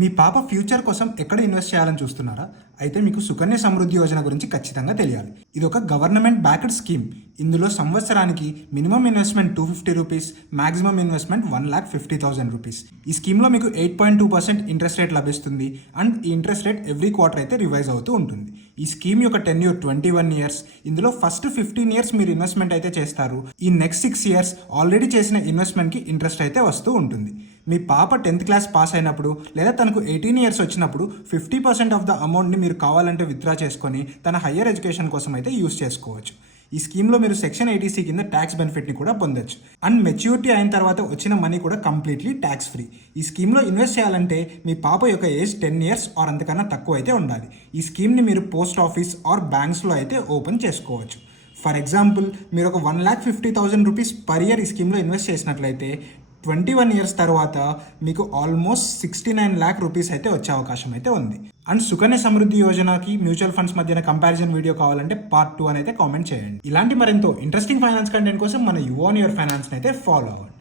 మీ పాప ఫ్యూచర్ కోసం ఎక్కడ ఇన్వెస్ట్ చేయాలని చూస్తున్నారా? అయితే మీకు సుకన్య సమృద్ధి యోజన గురించి ఖచ్చితంగా తెలియాలి. ఇది ఒక గవర్నమెంట్ బ్యాక్డ్ స్కీమ్. ఇందులో సంవత్సరానికి minimum investment 250 rupees, maximum investment 1,50,000 rupees. ఈ స్కీమ్లో మీకు 8.2% ఇంట్రెస్ట్ రేట్ లభిస్తుంది అండ్ ఈ ఇంట్రెస్ట్ రేట్ ఎవ్రీ క్వార్టర్ అయితే రివైజ్ అవుతూ ఉంటుంది. ఈ స్కీమ్ యొక్క టెన్యూర్ 21 ఇయర్స్. ఇందులో ఫస్ట్ 15 ఇయర్స్ మీరు ఇన్వెస్ట్మెంట్ అయితే చేస్తారు. ఈ నెక్స్ట్ 6 ఇయర్స్ ఆల్రెడీ చేసిన ఇన్వెస్ట్మెంట్కి ఇంట్రెస్ట్ అయితే వస్తూ ఉంటుంది. మీ పాప 10th క్లాస్ పాస్ అయినప్పుడు లేదా తనకు 18 ఇయర్స్ వచ్చినప్పుడు 50% ఆఫ్ ద అమౌంట్ని మీరు కావాలంటే విత్డ్రా చేసుకొని తన హయ్యర్ ఎడ్యుకేషన్ కోసం అయితే యూస్ చేసుకోవచ్చు. ఈ స్కీమ్లో మీరు సెక్షన్ 80C కింద ట్యాక్స్ బెనిఫిట్ని కూడా పొందొచ్చు. అండ్ మెచ్యూరిటీ అయిన తర్వాత వచ్చిన మనీ కూడా కంప్లీట్లీ ట్యాక్స్ ఫ్రీ. ఈ స్కీమ్లో ఇన్వెస్ట్ చేయాలంటే మీ పాప యొక్క ఏజ్ 10 ఇయర్స్ ఆర్ అంతకన్నా తక్కువ అయితే ఉండాలి. ఈ స్కీమ్ని మీరు పోస్ట్ ఆఫీస్ ఆర్ బ్యాంక్స్లో అయితే ఓపెన్ చేసుకోవచ్చు. ఫర్ ఎగ్జాంపుల్, మీరు ఒక 1,50,000 రూపీస్ పర్ ఇయర్ ఈ స్కీమ్లో ఇన్వెస్ట్ చేసినట్లయితే 21 ఇయర్స్ తర్వాత మీకు ఆల్మోస్ట్ 69 lakh రూపీస్ అయితే వచ్చే అవకాశం అయితే ఉంది. అండ్ సుకన్య సమృద్ధి యోజనకి మ్యూచువల్ ఫండ్స్ మధ్యన కంపారిజన్ వీడియో కావాలంటే పార్ట్ 2 అని అయితే కామెంట్ చేయండి. ఇలాంటి మరెంతో ఇంట్రెస్టింగ్ ఫైనాన్స్ కంటెంట్ కోసం మన యు ఆన్ యువర్ ఫైనాన్స్ అయితే ఫాలో అవ్వండి.